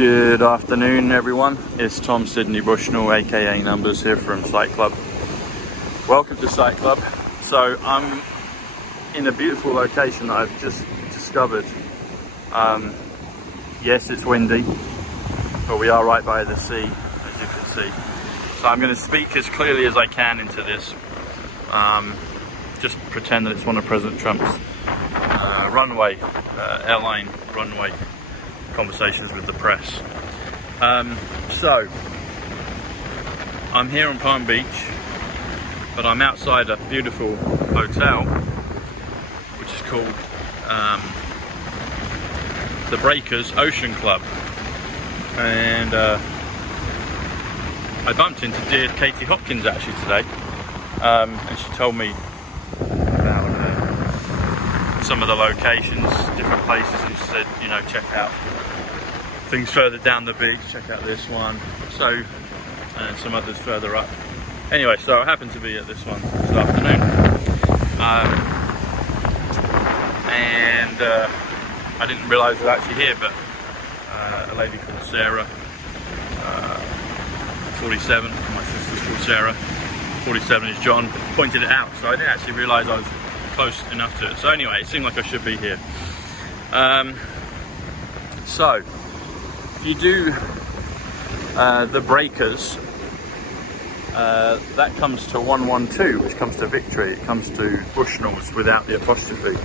Good afternoon, everyone. It's Tom Sydney Bushnell, aka Numbers, here from Sight Club. Welcome to Sight Club. So I'm in a beautiful location that I've just discovered. Yes, it's windy, but we are right by the sea, as you can see. So I'm going to speak as clearly as I can into this. Just pretend that it's one of President Trump's airline runway conversations with the press. So I'm here on Palm Beach, but I'm outside a beautiful hotel which is called the Breakers Ocean Club, and I bumped into dear Katie Hopkins actually today, and she told me about some of the locations, different places, and she said, you know, check out things further down the beach, check out this one, so, and some others further up. Anyway, so I happened to be at this one this afternoon, and I didn't realise it was actually here, but a lady called Sarah, 47, my sister's called Sarah, 47 is John, pointed it out, so I didn't actually realise I was close enough to it. So anyway, it seemed like I should be here. So if you do the Breakers, that comes to 112, which comes to Victory. It comes to Bushnells without the apostrophe.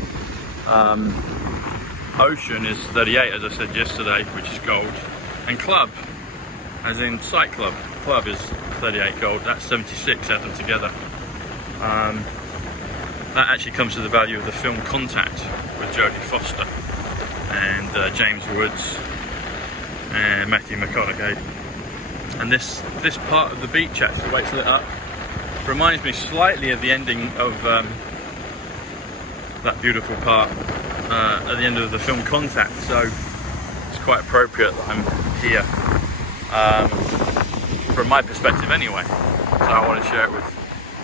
Ocean is 38, as I said yesterday, which is gold, and Club, as in Sight Club, Club is 38 gold. That's 76, add them together. That actually comes to the value of the film Contact with Jodie Foster and James Woods and Matthew McConaughey. And this part of the beach actually, wait till it up, reminds me slightly of the ending of that beautiful part at the end of the film Contact. So it's quite appropriate that I'm here, from my perspective anyway. So I want to share it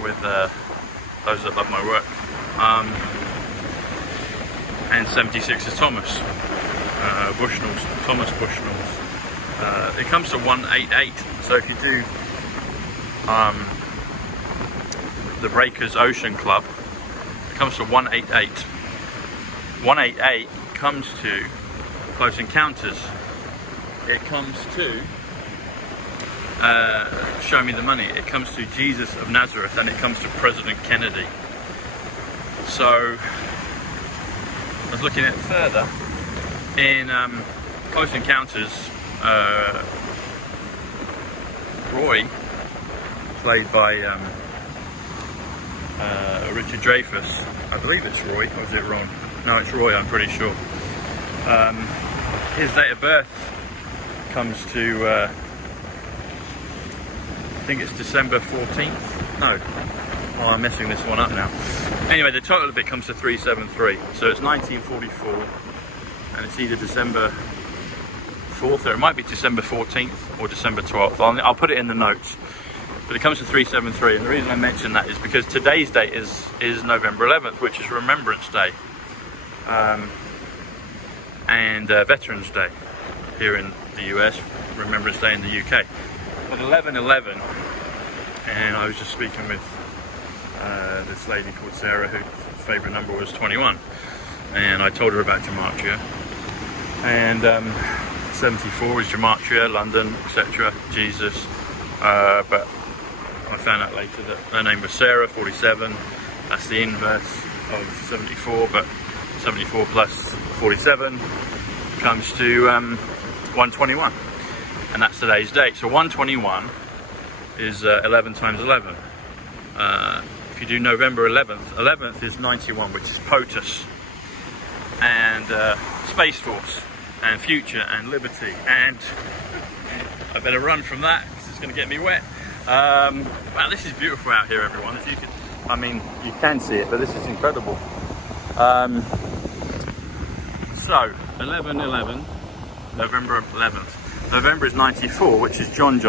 with those that love my work. And 76 is Thomas Bushnells, Thomas Bushnells. It comes to 188. So if you do the Breakers Ocean Club, it comes to 188. 188 comes to Close Encounters. It comes to Show Me the Money. It comes to Jesus of Nazareth, and it comes to President Kennedy. So I was looking at it further. In Close Encounters, Roy, played by Richard Dreyfus, I believe it's Roy, or is it wrong? No, it's Roy, I'm pretty sure. His date of birth comes to, I think it's December 14th. No, oh, I'm messing this one up now. Anyway, the total of it comes to 373. So it's 1944, and it's either December 4th, or it might be December 14th or December 12th. I'll put it in the notes. But it comes to 373, and the reason I mention that is because today's date is November 11th, which is Remembrance Day, and Veterans Day here in the US, Remembrance Day in the UK. But 11/11, and I was just speaking with this lady called Sarah, whose favourite number was 21, and I told her about Gematria, and 74 is Gematria, London, etc., Jesus, but I found out later that her name was Sarah, 47, that's the inverse of 74, but 74 plus 47 comes to 121, and that's today's date. So 121 is 11 times 11. If you do November 11th, 11th is 91, which is POTUS, and Space Force, and Future, and Liberty, and I better run from that because it's going to get me wet. Wow, this is beautiful out here, everyone. If you could, I mean, you can see it, but this is incredible. So 11/11, November 11th. November is 94, which is John,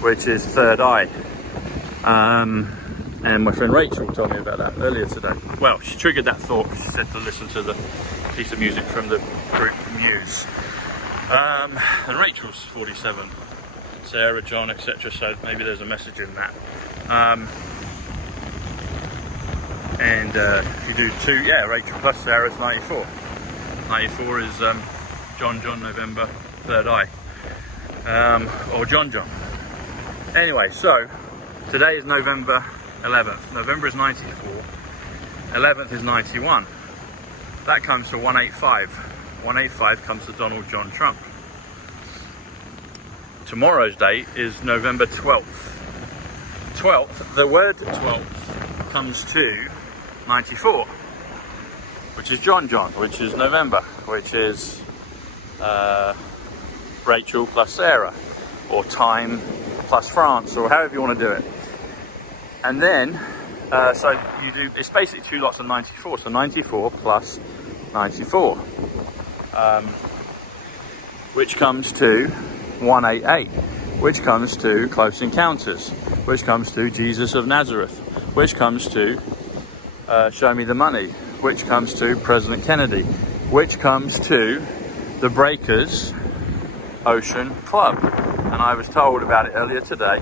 which is Third Eye. And my friend Rachel told me about that earlier today. Well, she triggered that thought because she said to listen to the piece of music from the group Muse. And Rachel's 47. Sarah, John, etc. So maybe there's a message in that. And if you do 2, yeah, Rachel plus Sarah's 94. 94 is John, November, third eye. Or John. Anyway, so today is November 11th. November is 94. 11th is 91. That comes to 185. 185 comes to Donald John Trump. Tomorrow's date is November 12th. 12th, the word 12th comes to 94, which is John, which is November, which is Rachel plus Sarah, or time plus France, or however you want to do it. And then, so you do, it's basically 2 lots of 94, so 94 plus 94, which comes to 188, which comes to Close Encounters, which comes to Jesus of Nazareth, which comes to Show Me the Money, which comes to President Kennedy, which comes to the Breakers Ocean Club. And I was told about it earlier today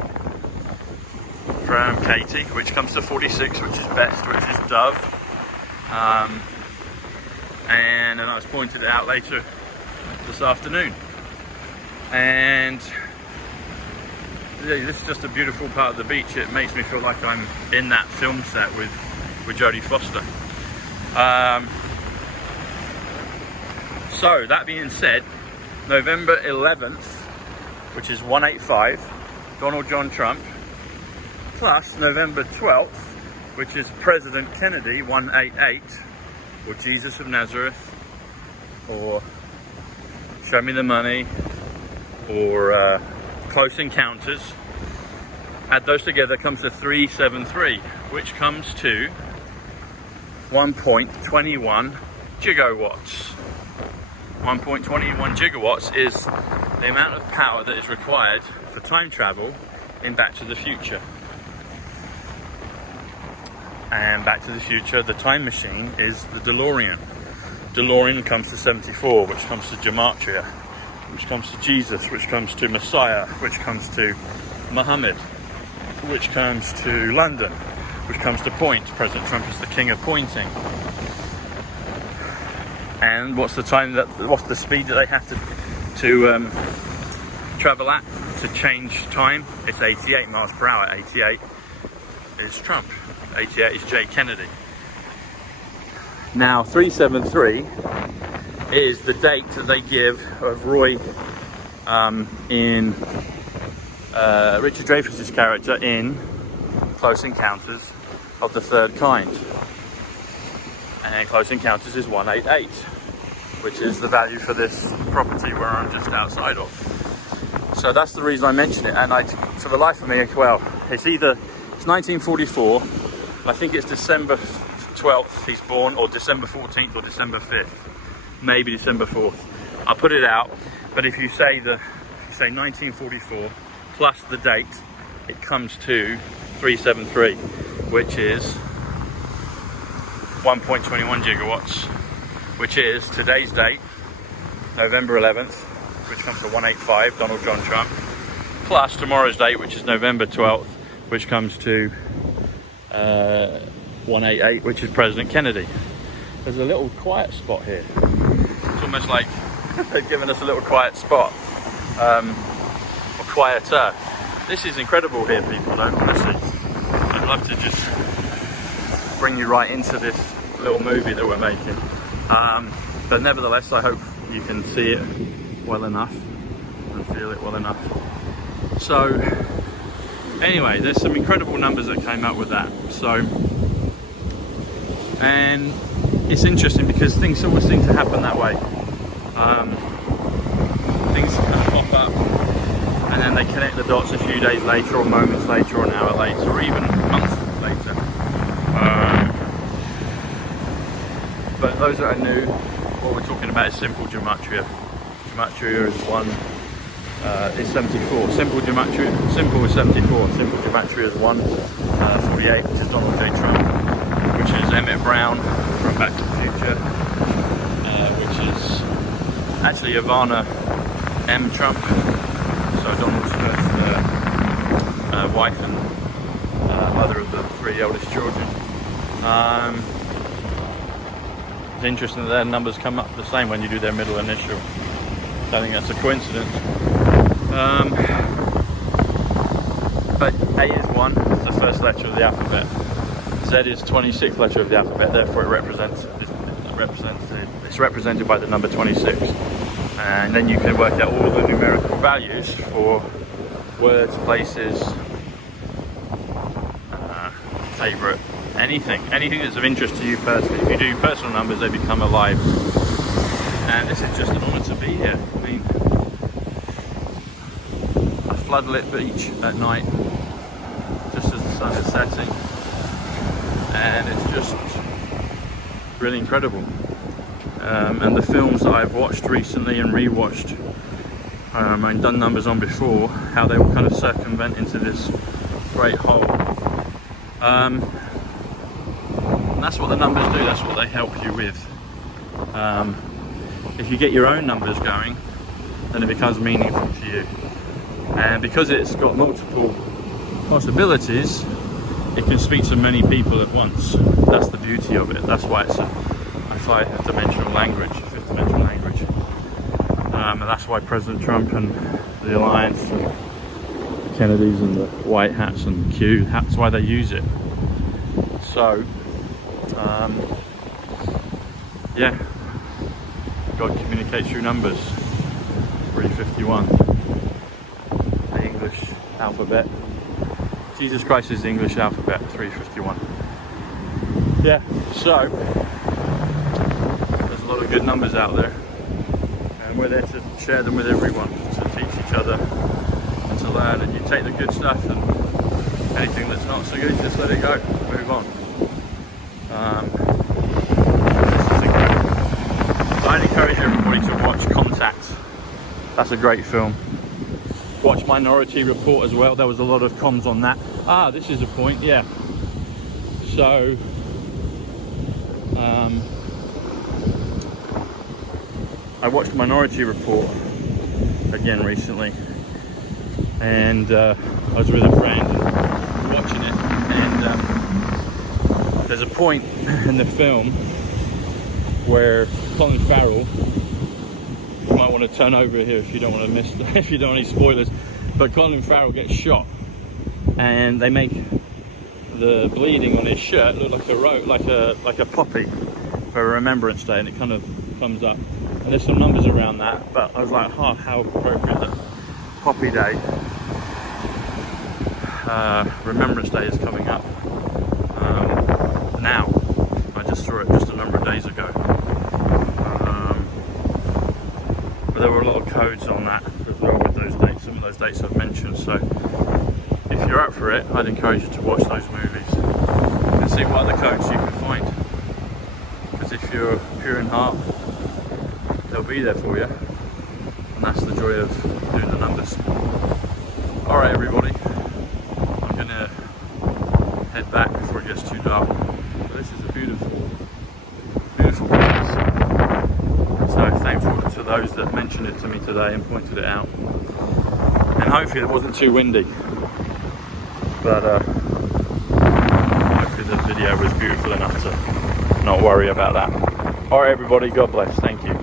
from Katie, which comes to 46, which is best, which is Dove. And then I was pointed out later this afternoon. And this is just a beautiful part of the beach. It makes me feel like I'm in that film set with Jodie Foster. So that being said, November 11th, which is 185, Donald John Trump, plus November 12th, which is President Kennedy, 188, or Jesus of Nazareth, or Show Me the Money, or Close Encounters. Add those together comes to 373, which comes to 1.21 gigawatts. 1.21 gigawatts is the amount of power that is required for time travel in Back to the Future. And Back to the Future, the time machine is the DeLorean. DeLorean comes to 74, which comes to Gematria, which comes to Jesus, which comes to Messiah, which comes to Muhammad, which comes to London, which comes to point. President Trump is the king of pointing. And what's the speed that they have to travel at to change time? It's 88 miles per hour. 88 is Trump. 88 is J. Kennedy. Now 373 is the date that they give of Roy in Richard Dreyfus's character in Close Encounters of the Third Kind. And Close Encounters is 188, which is the value for this property where I'm just outside of. So that's the reason I mention it. And for the life of me, well, it's 1944. I think it's December 12th he's born, or December 14th, or December 5th, maybe December 4th. I'll put it out. But if you say 1944 plus the date, it comes to 373, which is 1.21 gigawatts, which is today's date, November 11th, which comes to 185, Donald John Trump, plus tomorrow's date, which is November 12th, which comes to 188, which is President Kennedy. There's a little quiet spot here. It's almost like they've given us a little quiet spot, or quieter. This is incredible here, people, honestly. I'd love to just bring you right into this little movie that we're making. But nevertheless, I hope you can see it well enough and feel it well enough. So, anyway, there's some incredible numbers that came up with that. So, and it's interesting because things always seem to happen that way. Things kind of pop up, and then they connect the dots a few days later, or moments later, or an hour later, or even months later. But those that are new, what we're talking about is simple gematria. Gematria is is 74. Simple gematria, simple is 74. Simple gematria is 148, which is Donald J. Trump, which is Emmett Brown from Back to the Future, which is actually Ivana M. Trump, so Donald's first wife and mother of the 3 eldest children. It's interesting that their numbers come up the same when you do their middle initial. I think that's a coincidence. But A is 1, it's the first letter of the alphabet. Z is 26th letter of the alphabet, therefore it's represented by the number 26. And then you can work out all the numerical values for words, places, favourite, anything that's of interest to you personally. If you do personal numbers, they become alive. And this is just an honour to be here. I mean, a floodlit beach at night, just as the sun is setting, and it's just really incredible. And the films that I've watched recently and re-watched, and done numbers on before, how they will kind of circumvent into this great hole. And that's what the numbers do, that's what they help you with. If you get your own numbers going, then it becomes meaningful to you. And because it's got multiple possibilities, it can speak to many people at once. That's the beauty of it. That's why it's a 5-dimensional language, a 5th-dimensional language. And that's why President Trump and the Alliance and the Kennedys and the White Hats and Q, that's why they use it. So, yeah, God communicates through numbers. 351, the English alphabet. Jesus Christ is the English alphabet, 351. Yeah, so there's a lot of good numbers out there, and we're there to share them with everyone, to teach each other and to learn. And you take the good stuff, and anything that's not so good, just let it go, move on. This is incredible. So I'd encourage everybody to watch Contact. That's a great film. Watch Minority Report as well. There was a lot of comms on that. Ah, this is a point, yeah. So, I watched Minority Report again recently, and I was with a friend watching it, and there's a point in the film where Colin Farrell, you might want to turn over here if you don't want to miss, if you don't want any spoilers, but Colin Farrell gets shot, and they make the bleeding on his shirt look like a like a poppy for Remembrance Day, and it kind of comes up. And there's some numbers around that, but I was like, oh, how appropriate that Poppy Day, Remembrance Day is coming up now. I just saw it just a number of days ago. But there were a lot of codes on that as well with those dates, some of those dates I've mentioned. So if you're up for it, I'd encourage you to watch those movies and see what other codes you can find. Because if you're pure in heart, they'll be there for you. And that's the joy of doing the numbers. Alright everybody, I'm going to head back before it gets too dark. But this is a beautiful, beautiful place. So thankful to those that mentioned it to me today and pointed it out. And hopefully it wasn't too windy. But hopefully the video was beautiful enough to not worry about that. Alright everybody, God bless, thank you.